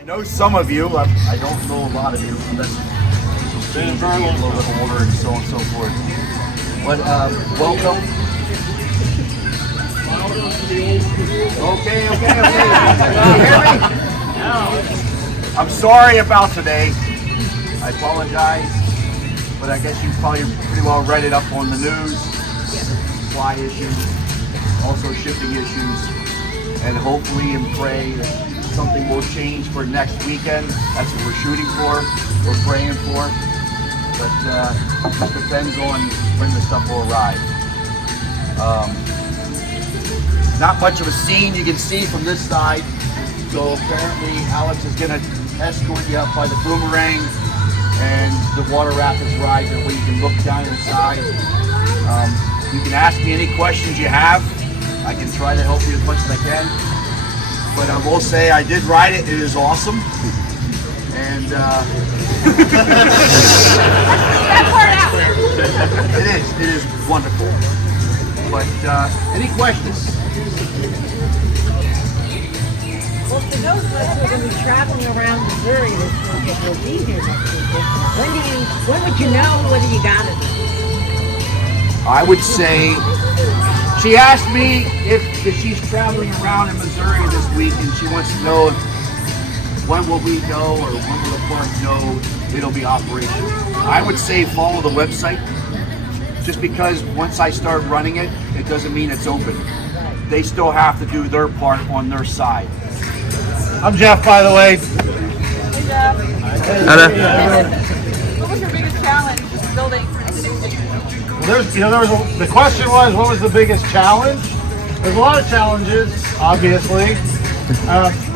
I know some of you, I don't know a lot of you, unless you're a little bit older and so on and so forth. But welcome. Okay. You hear me? I'm sorry about today. I apologize, but I guess you probably pretty well read it up on the news. Supply issues, also shipping issues, and hopefully and pray that something will change for next weekend. That's what we're shooting for, we're praying for. But it just depends on when the stuff will arrive. Not much of a scene you can see from this side. So apparently Alex is gonna escort you up by the boomerang and the water rapids ride where you can look down inside. You can ask me any questions you have. I can try to help you as much as I can. But I will say I did ride it. It is awesome. And it is wonderful. But any questions? Well, for those of us who are going to be traveling around Missouri this weekend, will be here next weekend. When would you know whether you got it? I would say, she asked me if she's traveling around in Missouri this week, and she wants to know when will we know or when will the park know it'll be operational. I would say follow the website, just because once I start running it, it doesn't mean it's open. They still have to do their part on their side. I'm Jeff, by the way. Hey, Jeff. What was your biggest challenge building for the new Zinger? The question was, what was the biggest challenge? There's a lot of challenges, obviously.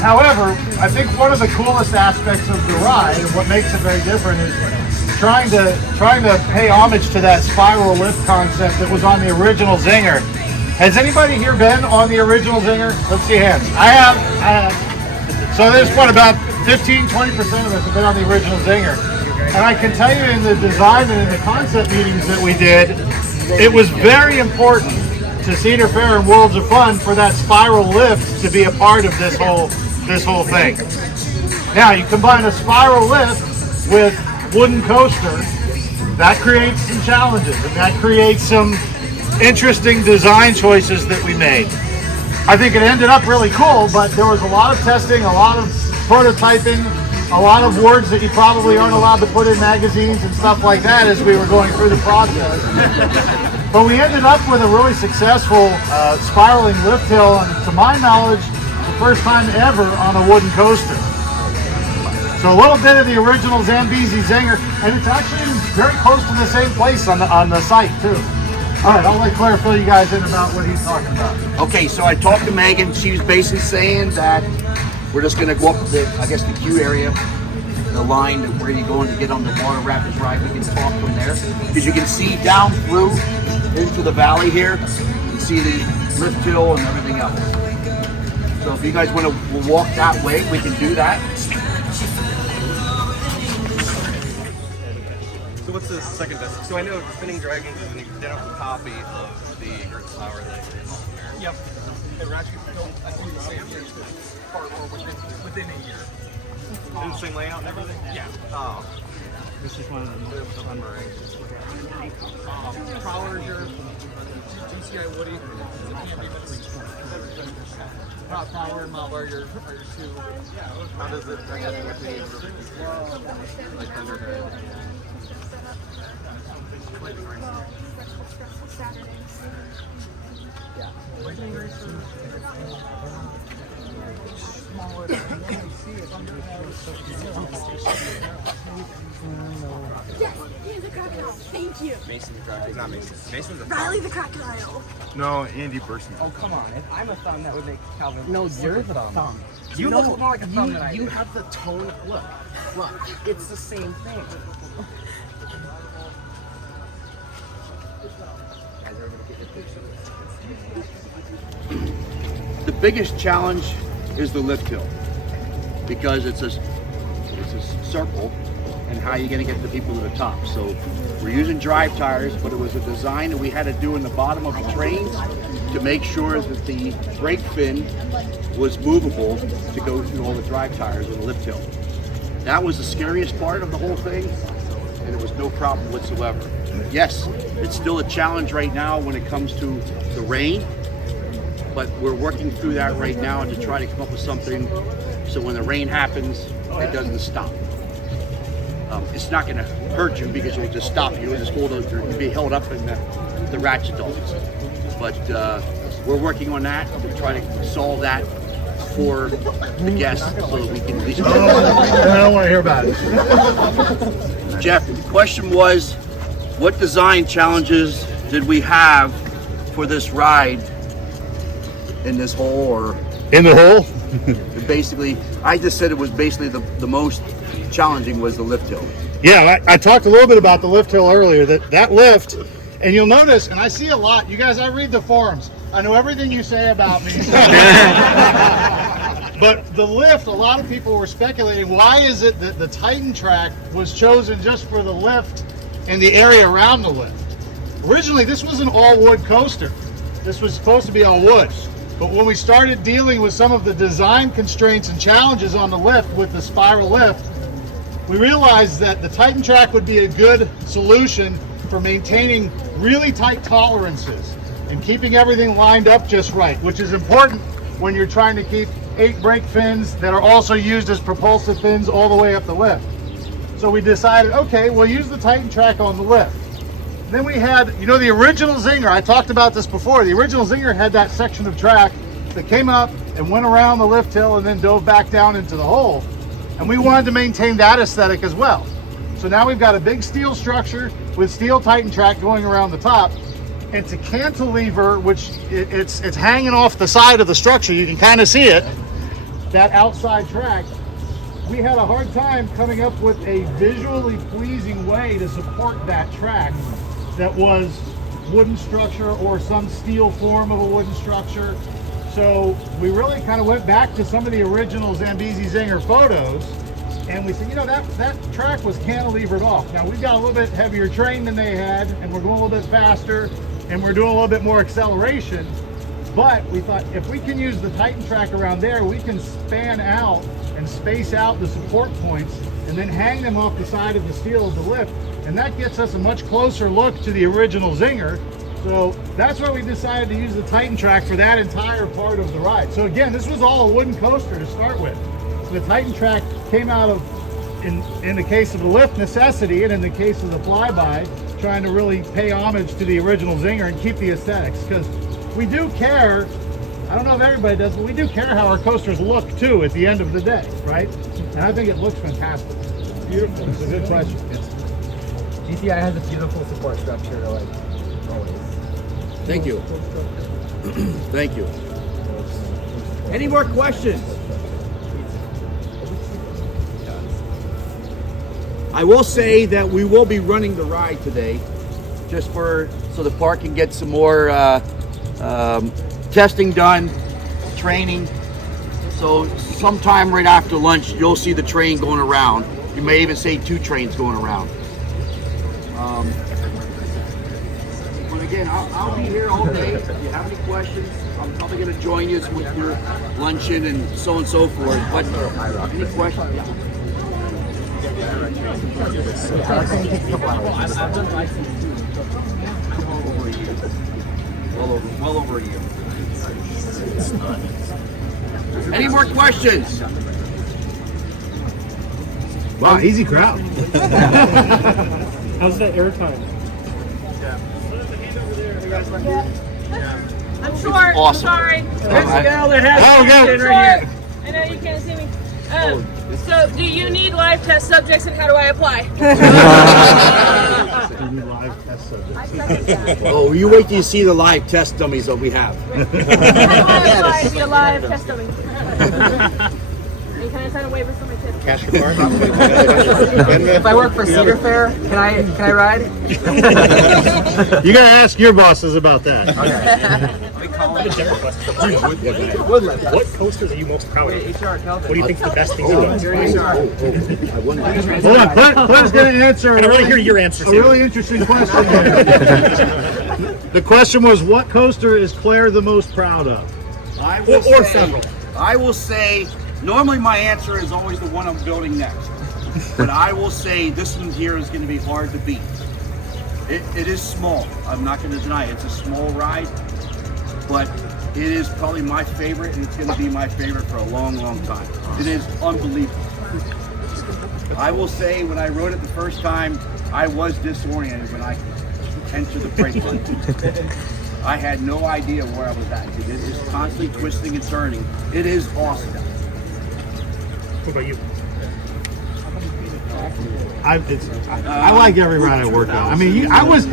However, I think one of the coolest aspects of the ride, and what makes it very different, is trying to pay homage to that spiral lift concept that was on the original Zinger. Has anybody here been on the original Zinger? Let's see hands. I have. So there's about 15-20% of us have been on the original Zinger. And I can tell you in the design and in the concept meetings that we did, it was very important to Cedar Fair and Worlds of Fun for that spiral lift to be a part of this whole thing. Now you combine a spiral lift with wooden coaster, that creates some challenges and that creates some interesting design choices that we made. I think it ended up really cool, but there was a lot of testing, a lot of prototyping, a lot of words that you probably aren't allowed to put in magazines and stuff like that as we were going through the process. But we ended up with a really successful spiraling lift hill, and to my knowledge, the first time ever on a wooden coaster. So a little bit of the original Zambezi Zinger, and it's actually very close to the same place on the site too. All right, I'll let Claire fill you guys in about what he's talking about. Okay, so I talked to Megan. She was basically saying that we're just going to go up to the queue area, the line where you're going to get on the water rapids ride. We can talk from there. Because you can see down through into the valley here, you can see the lift hill and everything else. So if you guys want to walk that way, we can do that. So what's the second best? So I know Spinning Dragons is an identical copy of the Earth Flower that exists. Yep. And we're actually built, I think, the same year, or within a year. In the same layout and everything? Yeah. Oh. This is one of the Prowler is your GCI Woody. Prowler and Mamba are your two. How does it bring up with the like Thunder Dragon? Yeah. Yes, he's a crocodile. Thank you. Mason the Crocodile. Not Mason. Mason's a Riley the crocodile. No, Andy Burson. Oh, come on. If I'm a thumb, that would make Calvin. No, you're the thumb. You look more like a thumb than I do. You have the tone. Look, it's the same thing. The biggest challenge is the lift hill, because it's a circle, and how you're going to get the people to the top. So we're using drive tires, but it was a design that we had to do in the bottom of the trains to make sure that the brake fin was movable to go through all the drive tires on the lift hill. That was the scariest part of the whole thing, and it was no problem whatsoever. Yes, it's still a challenge right now when it comes to the rain, but we're working through that right now to try to come up with something so when the rain happens, it doesn't stop. It's not going to hurt you because it'll just stop you. It'll just you'll be held up in the ratchet dogs. But we're working on that to try to solve that for the guests so that we can at least. I don't want to hear about it. Jeff, the question was, what design challenges did we have for this ride in this hole, or In the hole? basically? I just said it was basically the most challenging was the lift hill. Yeah, I talked a little bit about the lift hill earlier. That lift, and you'll notice, and I see a lot. You guys, I read the forums. I know everything you say about me. But the lift, a lot of people were speculating, why is it that the Titan track was chosen just for the lift and the area around the lift? Originally, this was an all-wood coaster. This was supposed to be all wood. But when we started dealing with some of the design constraints and challenges on the lift with the spiral lift, we realized that the Titan track would be a good solution for maintaining really tight tolerances and keeping everything lined up just right, which is important when you're trying to keep 8 brake fins that are also used as propulsive fins all the way up the lift. So we decided, okay, we'll use the Titan track on the lift. Then we had, you know, the original Zinger, I talked about this before, the original Zinger had that section of track that came up and went around the lift hill and then dove back down into the hole. And we wanted to maintain that aesthetic as well. So now we've got a big steel structure with steel Titan track going around the top. And to cantilever, which it's hanging off the side of the structure, you can kind of see it, that outside track, we had a hard time coming up with a visually pleasing way to support that track that was wooden structure or some steel form of a wooden structure. So we really kind of went back to some of the original Zambezi Zinger photos, and we said, you know, that track was cantilevered off. Now we've got a little bit heavier train than they had, and we're going a little bit faster, and we're doing a little bit more acceleration. But we thought if we can use the Titan track around there, we can span out and space out the support points and then hang them off the side of the steel of the lift. And that gets us a much closer look to the original Zinger. So that's why we decided to use the Titan track for that entire part of the ride. So again, this was all a wooden coaster to start with. So the Titan track came out of, in the case of the lift, necessity, and in the case of the flyby, trying to really pay homage to the original Zinger and keep the aesthetics. Because we do care, I don't know if everybody does, but we do care how our coasters look too at the end of the day, right? And I think it looks fantastic. It's beautiful. It's a good question. GTI has a beautiful support structure, like always. Thank you. Thank you. Any more questions? I will say that we will be running the ride today, just so the park can get some more testing done, training. So sometime right after lunch, you'll see the train going around. You may even see 2 trains going around. But again, I'll be here all day. If you have any questions, I'm probably going to join you with your luncheon and so forth. But any questions? Yeah. Well over a year. Any more questions? Wow, easy crowd. How's that airtime? I'm short. Awesome. I'm sorry. There's a gal that has Oh, right good. here. I know you can't see me. So, do you need live test subjects, and how do I apply? Live test subjects. Oh, you wait till you see the live test dummies that we have. How do I apply to be a live test dummy? Can I sign a waiver for my kids? Cash your card. If I work for Cedar Fair, can I ride? You gotta ask your bosses about that. Okay. college. What coasters are you most proud of? What do you think the best things are? Hold on, Claire's going to answer. I want to hear your answer. A really interesting question. The question was, what coaster is Claire the most proud of? Or several. I will say, normally my answer is always the one I'm building next. But I will say this one here is going to be hard to beat. It is small. I'm not going to deny it. It's a small ride. But it is probably my favorite, and it's going to be my favorite for a long, long time. It is unbelievable. I will say, when I rode it the first time, I was disoriented when I entered the brake line. I had no idea where I was at. It is constantly twisting and turning. It is awesome. What about you? I like every ride I work on. I mean, I was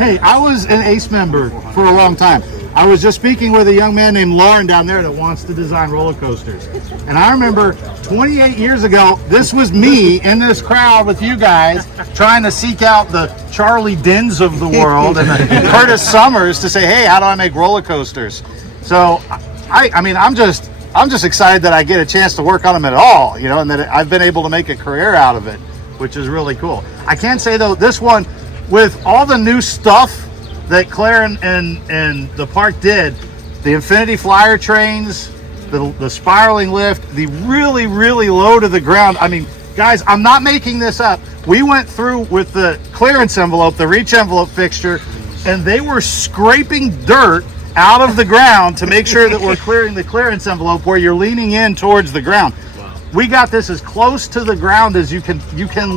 an ACE member for a long time. I was just speaking with a young man named Lauren down there that wants to design roller coasters. And I remember 28 years ago, this was me in this crowd with you guys trying to seek out the Charlie Dins of the world and the Curtis Summers to say, hey, how do I make roller coasters? So, I mean, I'm just excited that I get a chance to work on them at all, you know, and that I've been able to make a career out of it, which is really cool. I can say, though, this one, with all the new stuff that Claire and the park did, the Infinity Flyer trains, the spiraling lift, the really, really low to the ground. I mean, guys, I'm not making this up. We went through with the clearance envelope, the reach envelope fixture, and they were scraping dirt out of the ground to make sure that we're clearing the clearance envelope where you're leaning in towards the ground. We got this as close to the ground as you can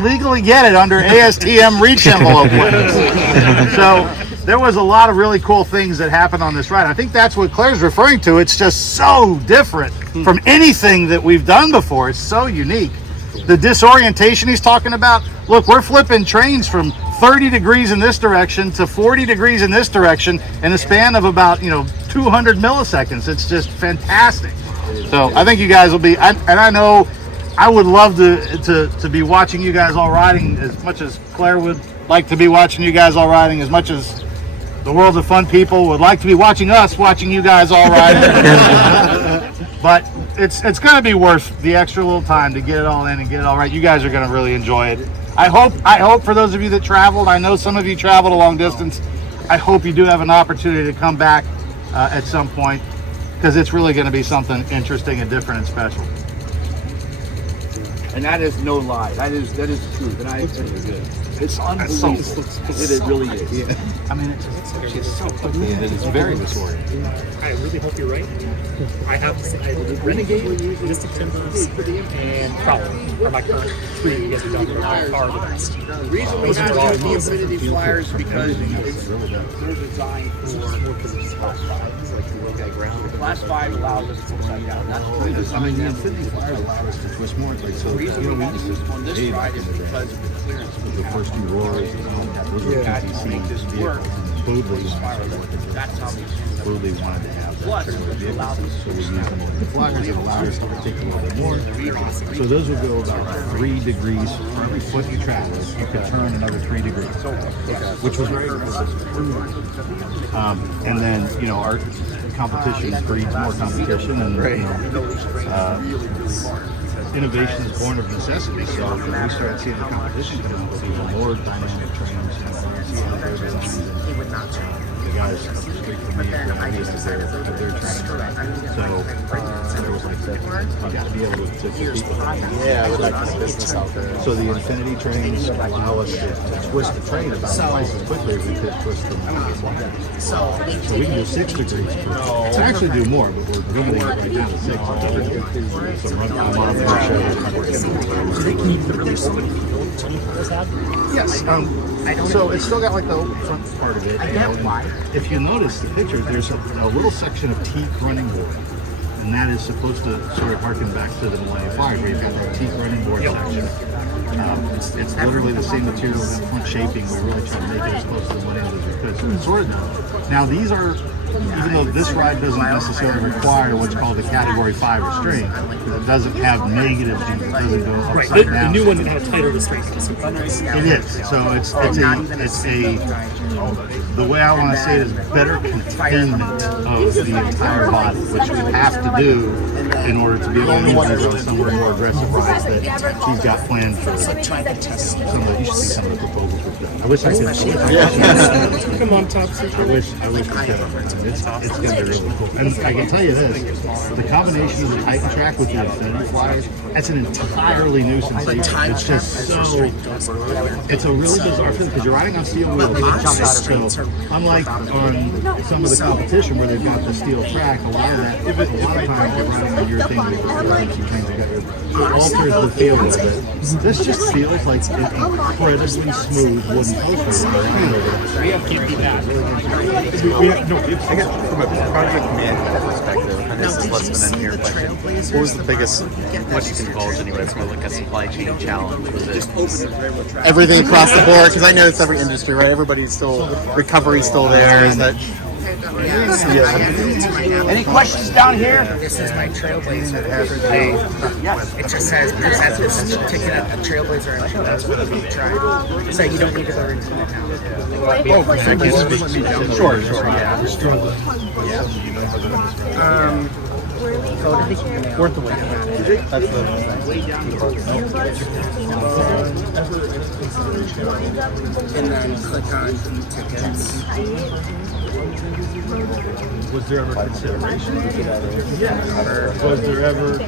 legally get it under ASTM reach envelope limits. So there was a lot of really cool things that happened on this ride. I think that's what Claire's referring to. It's just so different from anything that we've done before. It's so unique. The disorientation he's talking about, look, we're flipping trains from 30 degrees in this direction to 40 degrees in this direction in a span of about, 200 milliseconds. It's just fantastic. So I think you guys will be, and I know I would love to be watching you guys all riding as much as Claire would like to be watching you guys all riding, as much as the World of Fun people would like to be watching you guys all riding. But it's going to be worth the extra little time to get it all in and get it all right. You guys are going to really enjoy it. I hope for those of you that traveled, I know some of you traveled a long distance, I hope you do have an opportunity to come back at some point, because it's really going to be something interesting and different and special. And that is no lie. That is the truth. And it's unbelievable. It really is. Yeah. I mean, it's so quickly and it's very disorienting. I really hope you're right. I have Renegade, Mystic Timbers, and Prowler are my current three as a double are the best. The reason we have the Infinity Flyers is because they're designed for Class 5. Class 5 allows us to upside down. That's the design. The Infinity Flyers allow us to twist more. Like, so the reason we have this on this ride is because of the clearance. The first two roars, to make this work. That's how we They wanted to have that. Plus, it allows us to the flyers that allow us to take a little bit more. So those would go about 3 degrees for every foot you travel. You could turn another 3 degrees, which was very impressive. And then, our competition breeds more competition, and innovation is born of necessity. So we started seeing the competition come out with even more dynamic trains. The guys straight from me have their training. So there was like that. You got to be able to compete. Yeah, I would like to see business out there. So the Infinity trains allow us to twist the train about twice as quickly as we could twist them. So we can do 6 degrees. To actually do more, but we're limiting it right now to 6. So run time on there. Do they keep the really slow Yes. So it's still got like the front part of it. If you notice the picture, there's a little section of teak running board. And that is supposed to sort of harken back to the Millennium Flyers, where you've got that teak running board section. It's literally the same material, that front shaping. We really try to make it as close to the Millennium as we could. So it's sort of done. Now these are, even though this ride doesn't necessarily require what's called a Category 5 restraint, it doesn't have negative G, it doesn't go upside down. The new one that had tighter restraints. It is. So it's a the way I want to say it is better containment of the entire body, which we have to do in order to be able to use these on some of the more aggressive rides that he's got planned for. You should see some of the proposals we've done. I wish I could. Come on, top secret. I wish we could. It's going to be really cool. And I can tell you this, the combination of the Titan track with the Infinity Flyers, that's an entirely new sensation. It's just so, it's a really bizarre feeling because you're riding on steel wheels. So unlike on some of the competition where they've got the steel track, a lot of times you're riding on your thing with some things together. It alters the feel of it. This just feels like an incredibly smooth wooden coaster. Can't be bad. I guess from a project management perspective, and this is less than a year question, what was the biggest, what you can divulge anyway, from like a supply chain challenge? Was it Everything across the board, because I know it's every industry, right? Everybody's still, recovery's still there. Is that? Any questions down here? This is my Trailblazer. It just says present this ticket at Trailblazer. So you don't need to go into it now. Sure, Go to the email. Worth the wait. That's And then click on e-tickets. Was there ever consideration? Yeah. Was there ever?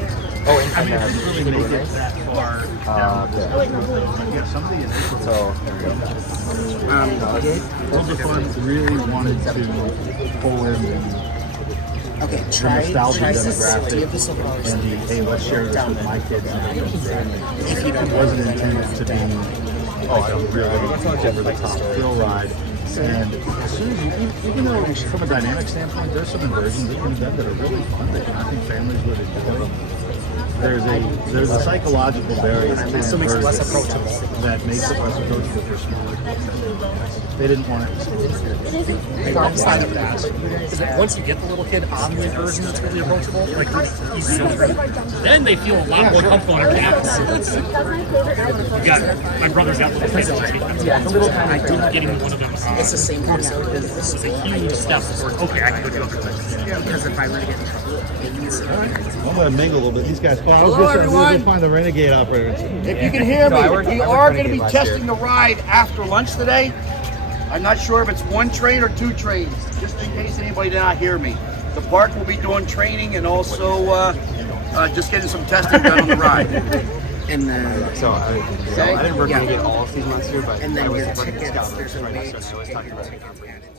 Oh, and I mean, it didn't really make it that far. Yeah, some of the initial. So there we go. The fun really wanted to pull in Okay, the try nostalgia this. Do you have demographic the supplies? and the hey, let's share this with my kids. If you don't It wasn't intended to be I don't really over the top thrill ride. And as soon as you, even though from a dynamic standpoint, there's some inversions that can be done that are really fun that I think families would enjoy. There's a psychological barrier to So it makes it less inversions approachable. that makes it less approachable for smaller kids. They didn't want it. I'm fine with that. Because once you get the little kid on the inversion that's really approachable, like easy to go through, then they feel a lot more comfortable in their cabins. My brother's got little kids. I didn't getting one of them. It's the same episode. This is a huge step towards, okay, I can go do other things. Because if I were to get in trouble, it needs to I'm going to mingle a little bit. These guys. Hello, everyone. Find the Renegade operator. If you can hear me, we are going to be testing the ride after lunch today. I'm not sure if it's one train or two trains, just in case anybody did not hear me. The park will be doing training and also just getting some testing done on the ride. And then, I didn't work on all of these months here, but and I then was your running tickets, Scout there's a right way now, to so I always get talking your about tickets added.